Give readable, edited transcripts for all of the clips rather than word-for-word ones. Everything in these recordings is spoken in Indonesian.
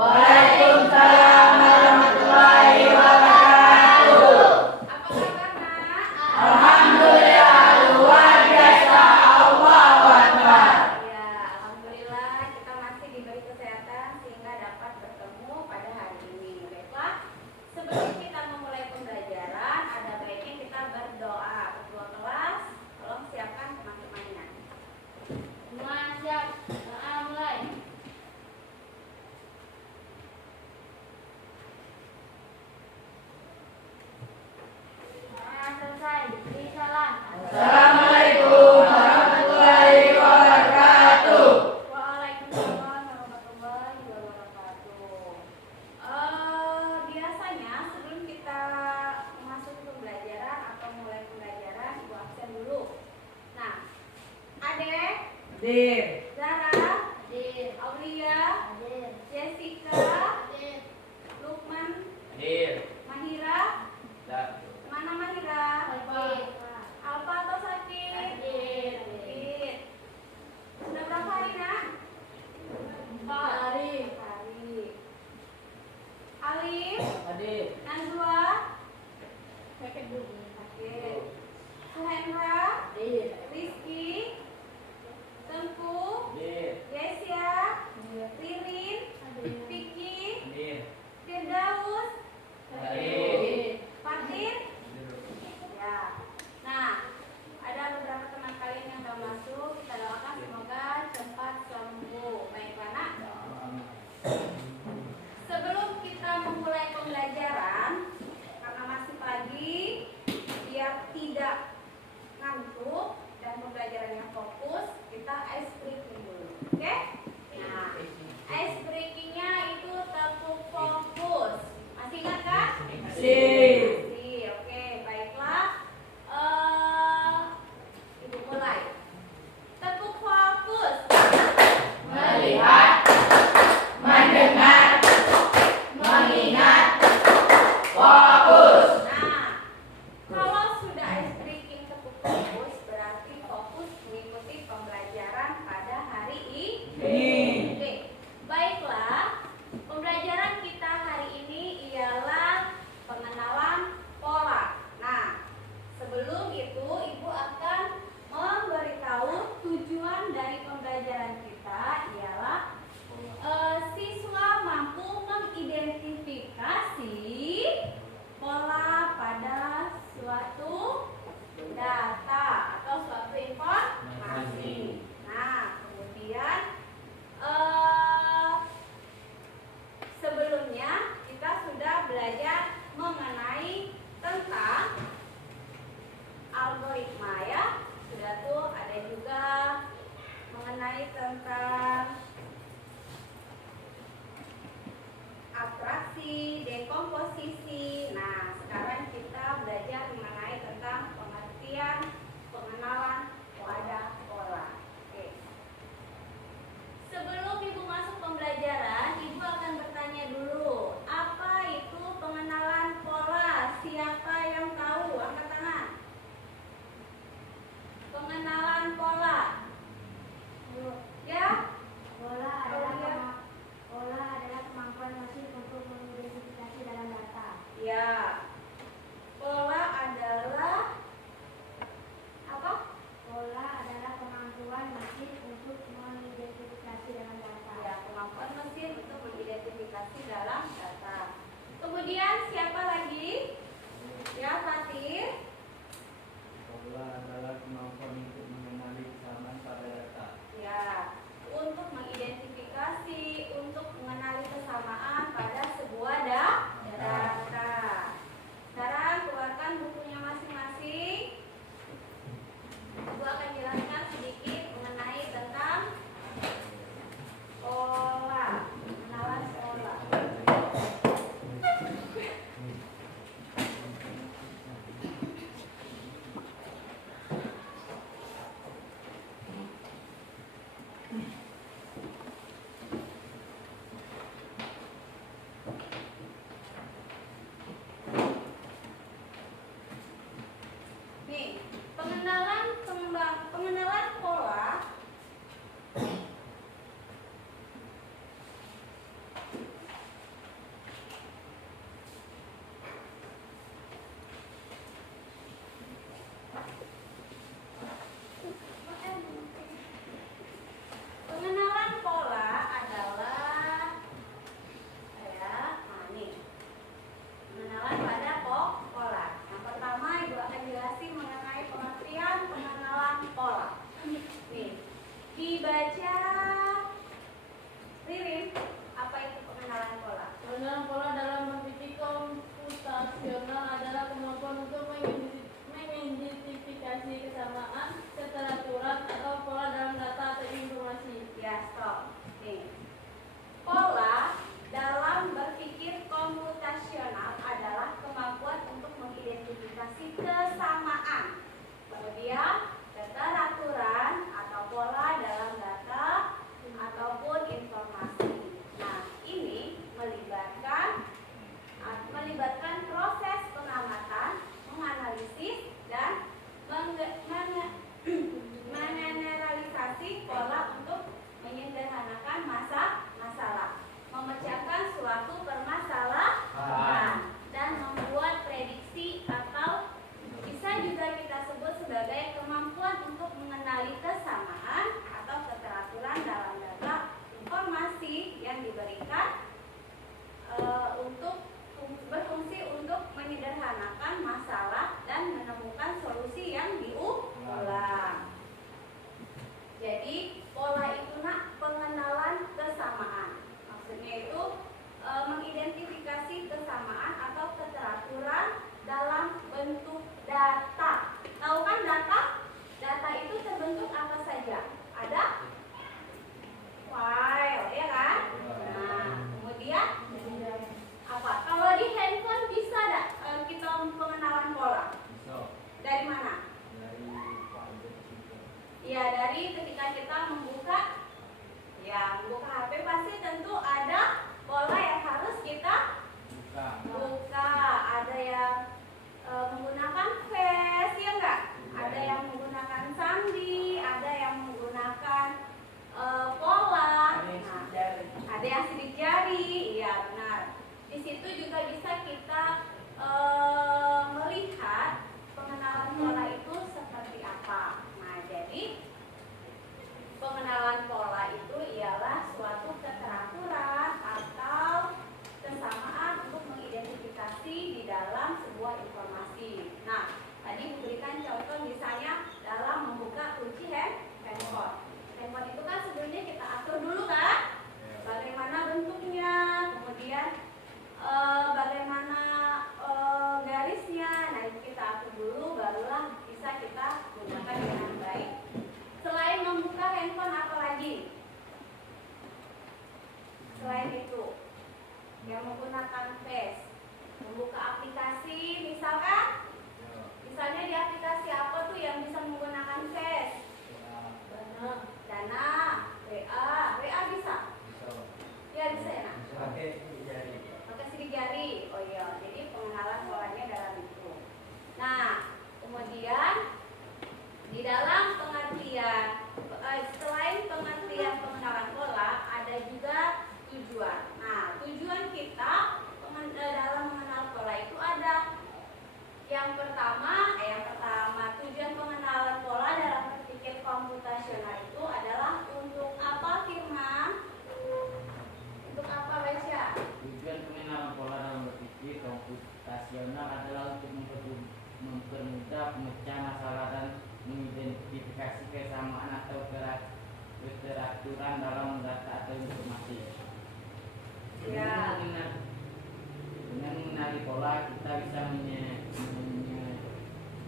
Waalaikumsalam warahmatullahi wabarakatuh. Apa kabar, Nak? Alhamdulillah luar biasa. Allahu Akbar. Ya, alhamdulillah kita masih diberi kesehatan sehingga dapat bertemu pada hari ini. Baiklah, sebelum kita memulai pembelajaran, ada baiknya kita berdoa. Ketua kelas, tolong siapkan teman-temannya. Semua siap? Doa mulai. Selesai. Beri salam. Assalamualaikum warahmatullahi wabarakatuh. Waalaikumsalam warahmatullahi wabarakatuh. Biasanya sebelum kita memasuki pembelajaran atau mulai pembelajaran, Ibu absen dulu. Nah, Adek, Dir. Zara, Aulia, Jessica, Lukman, Mahira. Mana Mahira? Alfa atau Sakit? Sudah berapa hari, Nak? 4 hari. Alif, Hadir. Najwa, Oke. Suhendra, Rizky, Tengku, Yesia, Ririn, Vicky, Firdaus, Fatin. Ya. Nah, ada beberapa teman kalian yang belum masuk. Kita doakan semoga cepat sembuh. Baiklah, Nak. Sebelum kita memulai pembelajaran, karena masih pagi, biar tidak ngantuk dan pembelajarannya fokus, kita ice breaking dulu. Oke? Nah, ice breakingnya itu tepuk fokus. Masih ingat kan? Masih. Oke, baiklah. Ibu mulai. Tepuk fokus. Melihat, mendengar, mengingat, fokus. Nah, kalau sudah ice breaking tepuk fokus, berarti fokus mengikuti pembelajaran pada hari ini. Oke, baiklah. Pembelajaran kita hari ini ialah pengenalan pola. Nah, sebelum itu Ibu akan memberitahu tujuan dari pembelajaran kita ialah siswa mampu mengidentifikasi pola pada suatu data atau suatu informasi. Nah, kemudian sebelumnya kita sudah belajar mengenai tentang algoritma ya. Sudah tuh ada juga mengenai tentang abstraksi, dekomposisi. Nah, sekarang kita belajar mengenai tentang pengertian pengenalan pada pola. Oke. Sebelum Ibu masuk pembelajaran, Ibu akan bertanya dulu, apa itu pengenalan pola? Siapa yang tahu? Angkat tangan. Pengenalan pola. Ya? Pola adalah kemampuan mesin untuk mengidentifikasi dalam data. Ya. Pola yang diberikan untuk berfungsi untuk menyederhanakan masalah dan menemukan solusi yang diulang. Jadi pola itu nak pengenalan kesamaan. Maksudnya itu mengidentifikasi kesamaan atau keteraturan dalam bentuk data. Tahu kan data? Data itu terbentuk apa saja? Ada file, ya kan? Nah, kemudian apa? Kalau di handphone bisa enggak kita pengenalan pola? Bisa. Dari mana? Dari Pak. Ya, dari ketika kita membuka HP pasti tentu ada pola yang harus kita buka. Ada yang menggunakan face, ya enggak? Ada yang menggunakan sandi, ada yang menggunakan pola. Nah, ada yang sidik jari, iya benar. Di situ juga bisa kita melihat pengenalan pola itu seperti apa. Nah, jadi pengenalan pola itu ialah suatu keteraturan atau kesamaan untuk mengidentifikasi di dalam sebuah informasi. Nah, tadi diberikan contoh misalnya dalam membuka kunci handphone. Handphone itu kan sebelumnya kita atur dulu kan, bagaimana bentuknya, kemudian bagaimana garisnya. Nah, itu kita atur dulu, barulah bisa kita gunakan dengan baik. Selain membuka handphone, apa lagi? Selain itu, yang menggunakan face, membuka aplikasi, misalnya di aplikasi apa tuh yang bisa menggunakan face? Dana, WA bisa? Ya bisa ya nak? Pakai jari. Pakai sidik jari. Oh iya, jadi pengenalan polanya dalam itu. Nah, kemudian di dalam pengertian, selain pengertian pengenalan pola, ada juga tujuan. Nah, tujuan kita dalam mengenal pola itu ada yang pertama tujuan pengenalan pola dalam berpikir komputasional itu adalah untuk apa, Firman? Untuk apa, Baca? Tujuan pengenalan pola dalam berpikir komputasional adalah untuk mempermudah pemecah masalah dan mengidentifikasi kesamaan atau keteraturan dalam data atau informasi. Ya. Dengan mengenali pola kita bisa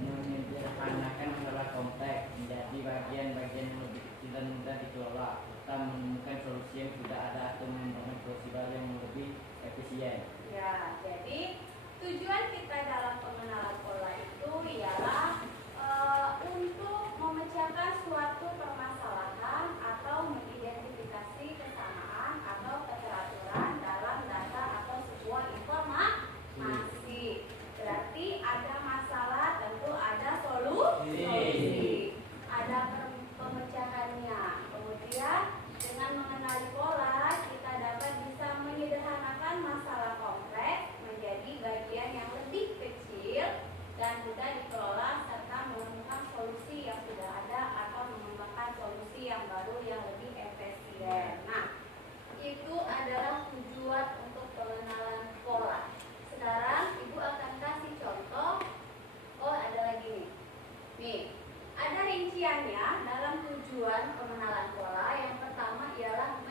menyederhanakan masalah kompleks menjadi bagian-bagian yang lebih kecil dan mudah dikelola, serta menemukan solusi yang sudah ada atau mengembangkan solusi baru yang lebih efisien. Ya, jadi tujuan kita dalam pengenalan pola itu ialah untuk memecahkan suatu permasalahan atau mengidentifikasi kesamaan atau keteraturan dalam data atau sebuah informasi. Berarti ada masalah, tentu ada solusi, ada pemecahannya. Kemudian dengan mengenali pola, kita dapat bisa menyederhanakan masalah kompleks menjadi bagian yang lebih kecil dan mudah dikelola, serta menemukan solusi yang sudah ada atau mengembangkan solusi yang baru yang lebih efisien. Nah, itu adalah tujuan untuk pengenalan pola. Sekarang Ibu akan kasih contoh. Oh, ada lagi nih. Nih, ada rinciannya dalam tujuan pengenalan pola. Yang pertama ialah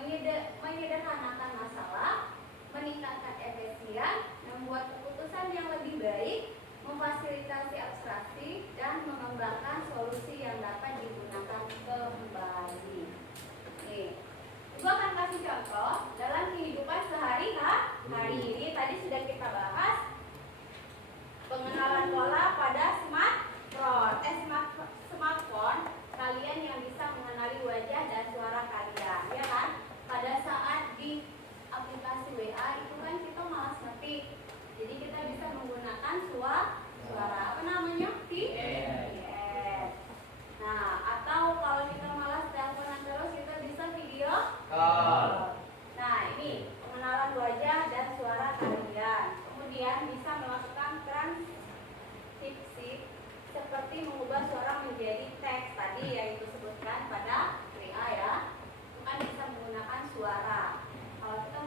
menyederhanakan masalah, meningkatkan efisien, membuat keputusan yang lebih baik, memfasilitasi abstraksi, dan mengembangkan solusi yang dapat digunakan kembali. Nih, Ibu akan kasih contoh dalam kehidupan sehari-hari. Ini tadi sudah kita bahas pengenalan pola pada smartphone kalian yang bisa mengenali wajah dan suara kalian, ya kan? Pada saat di aplikasi WA itu kan kita malas ngetik, jadi kita bisa menggunakan suara apa namanya? VS. Nah, atau kalau kita malas teleponan terus, kita bisa video call. Nah, ini pengenalan wajah dan suara kalian. Kemudian bisa melakukan transkripsi seperti mengubah suara menjadi teks tadi yang disebutkan pada WA ya. Itu kan bisa menggunakan suara. Kalau kita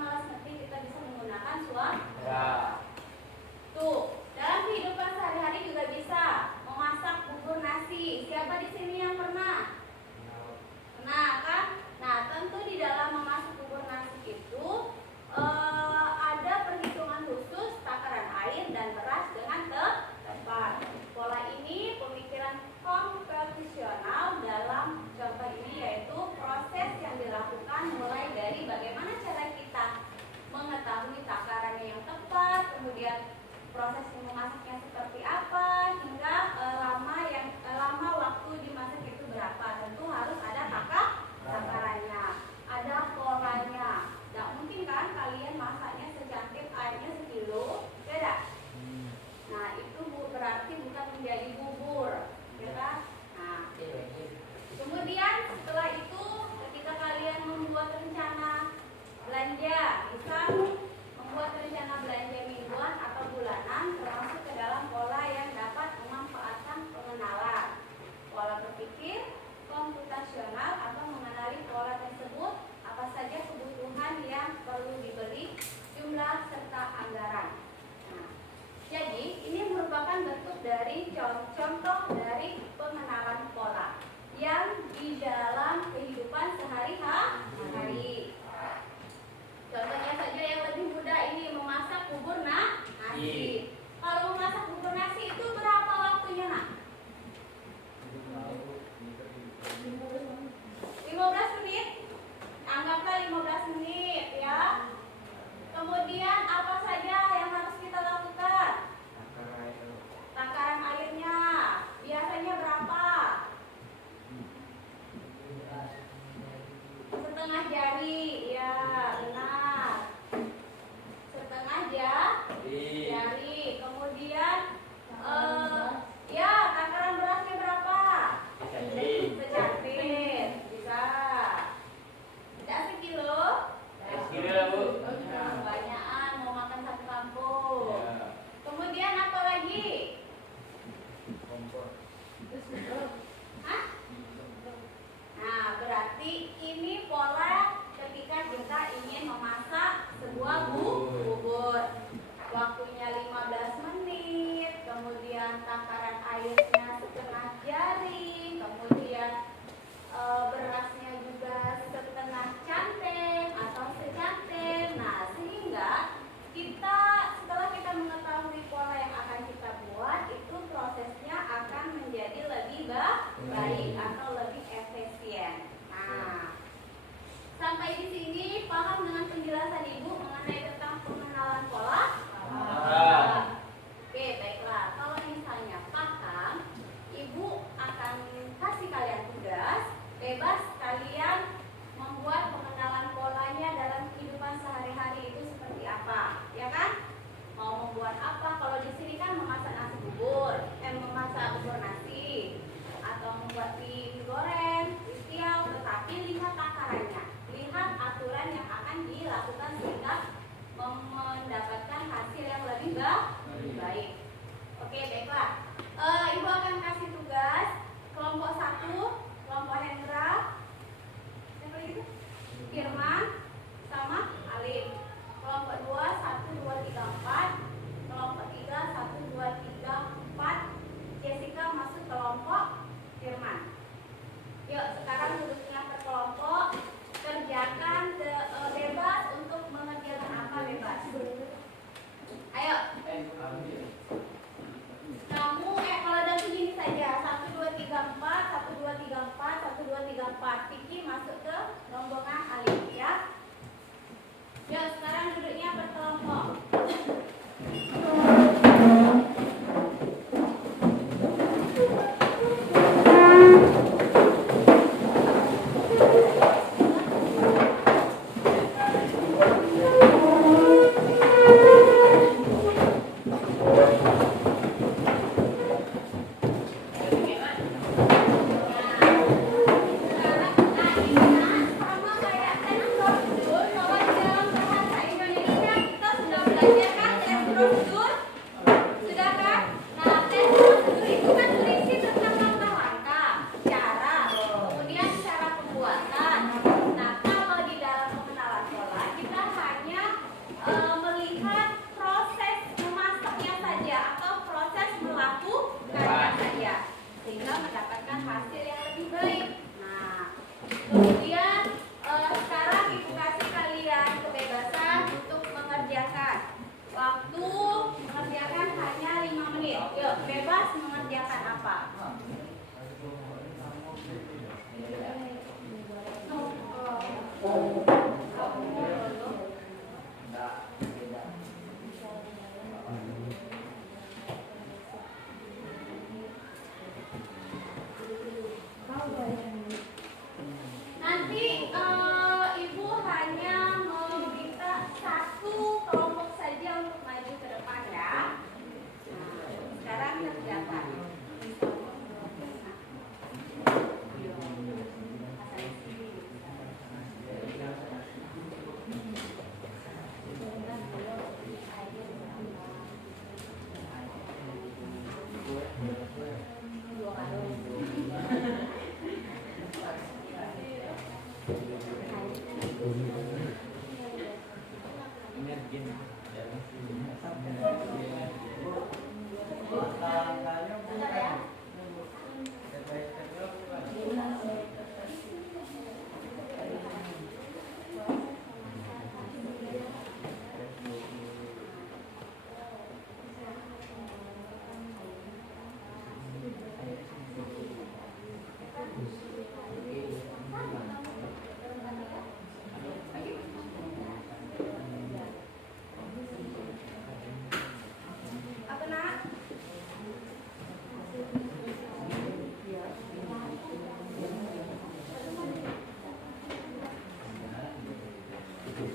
setengah jari, ya benar. Setengah jari. Kemudian ya takaran berasnya berapa? Secapit. Bisa. Tidak sekilo. Sekilo lah, Bu. Banyakan mau makan satu kampung. Kemudian apa lagi? Hah? Nah, berarti ini pola ketika kita ingin memasak sebuah bubur. Waktunya 15 menit, kemudian takaran airnya setengah jari, kemudian berasnya juga setengah canteng atau secanteng. Nah, sehingga kita setelah kita mengetahui pola yang akan kita buat, itu prosesnya akan menjadi lebih baik atau lebih efisien. Nah, sampai di sini paham dengan penjelasan Ibu mengenai tentang pengenalan pola? Oke, baiklah. Kalau misalnya paham, Ibu akan kasih kalian tugas, bebas kalian membuat pengenalan polanya dalam kehidupan sehari-hari itu seperti apa, ya kan? Mau membuat apa? Kalau di sini kan memasak nasi bubur, memasak bubur nasi, atau membuat mie goreng, istiaw, tetapi lihat takarannya, lihat aturan yang akan dilakukan sehingga mendapatkan hasil yang lebih baik. Oke, baiklah. Ibu akan kasih tugas kelompok 1, kelompok Hendra, siapa lagi tuh? Firman sama Alif. Kelompok 2, 1, 2, 3, 4. Kelompok 3, 1, 2, 3, 4. Jessica masuk kelompok Firman. Yuk, sekarang duduknya per kelompok. Kerjakan bebas untuk mengerjakan apa bebas. Ayo. Kamu kalau ada begini saja 1, 2, 3, 4, 1, 2, 3, 4, 1, 2, 3, 4. Vicky masuk ke rombongan Alif ya. Yuk, sekarang duduknya per kelompok. Yuk,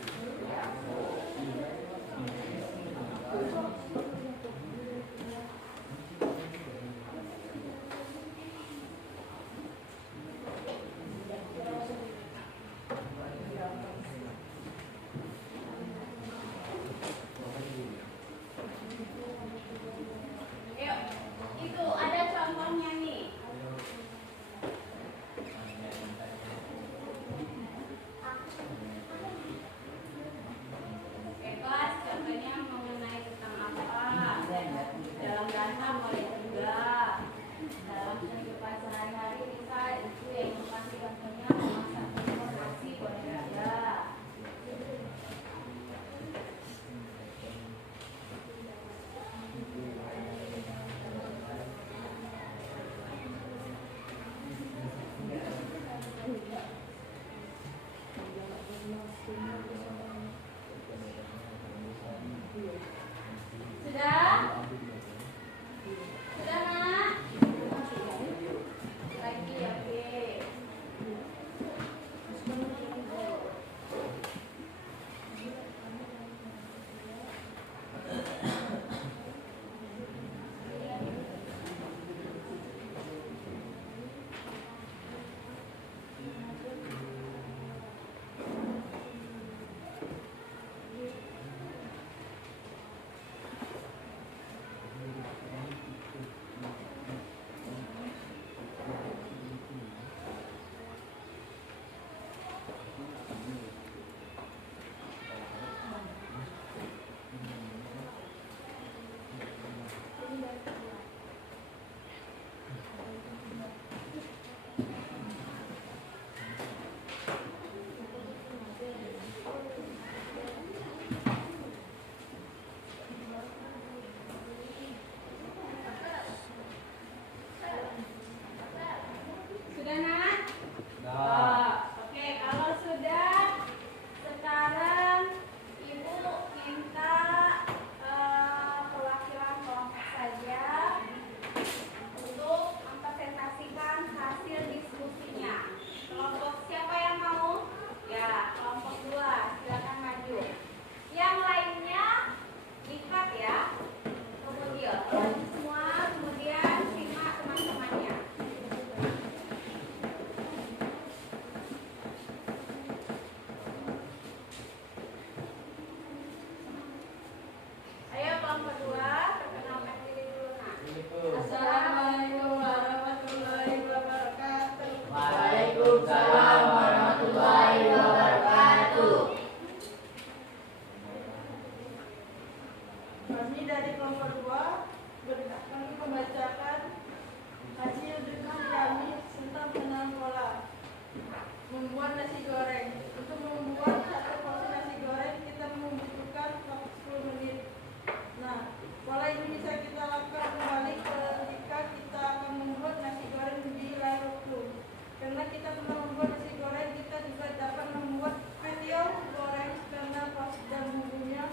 itu ada contohnya nih. Oke, kelas contohnya mengenai tentang apa? Dalam bahasa boleh juga. Dalam kehidupan sehari-hari bisa itu yang pasti contohnya memasak telur nasi boleh juga. Sudah? Sudah, Nak? Lagi, oke. Sudah, Nak? Oke, kalau sudah, sekarang Ibu minta perwakilan kelompok saja untuk mempresentasikan hasil diskusinya. Kelompok siapa yang mau? Ya, kelompok 2, silakan maju. Yang lainnya dikat ya. Kemudian semua kemudian simak teman-temannya. Ayo kelompok 2, perkenalkan diri dulu, Nak. Assalamualaikum warahmatullahi wabarakatuh. Waalaikumsalam warahmatullahi wabarakatuh. Kami dari kelompok 2 kami membacakan hasil diskusi kami tentang pengenalan pola membuat nasi goreng. Untuk membuat satu porsi nasi goreng kita membutuhkan waktu 10 menit. Nah, pola ini bisa kita lakukan kembali ketika kita akan membuat nasi goreng di lain waktu. Karena kita telah membuat nasi goreng, kita juga dapat membuat video goreng karena proses dan bumbunya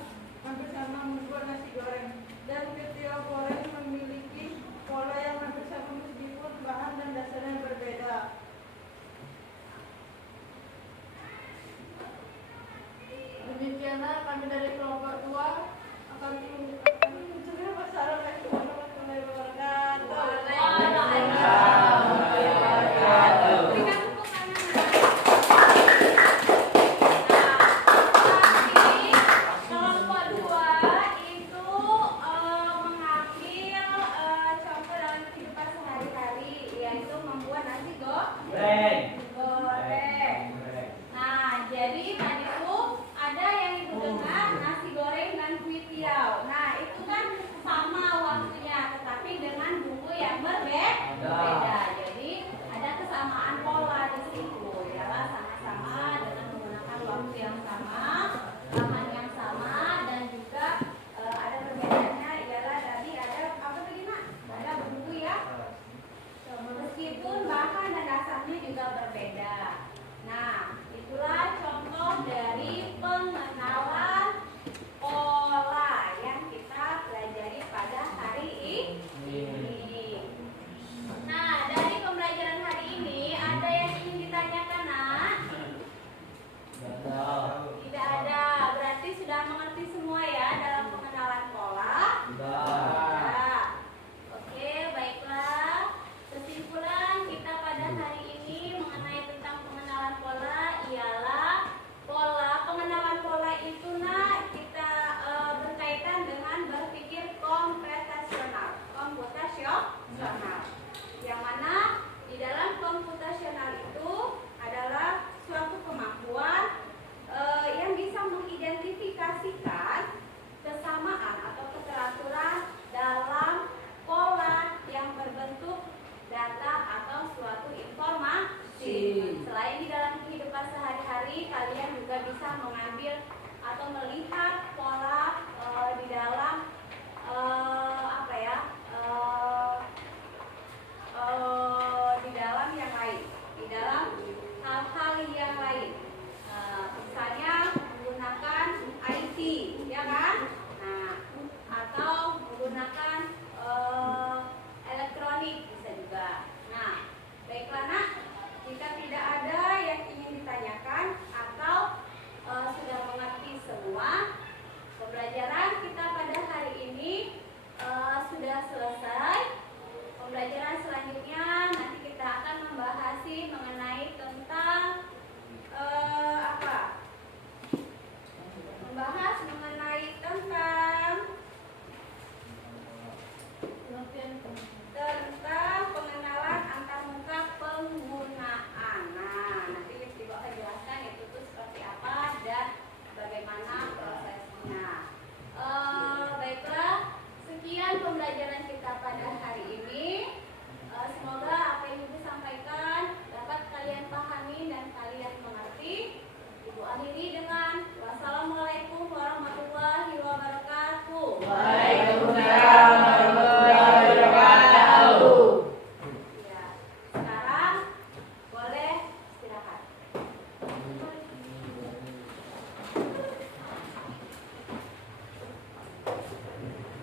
hampir sama membuat nasi goreng. Dan video goreng memiliki pola yang hampir sama meskipun bahan dan dasarnya berbeda. Demikianlah kami dari kelompok 2 akan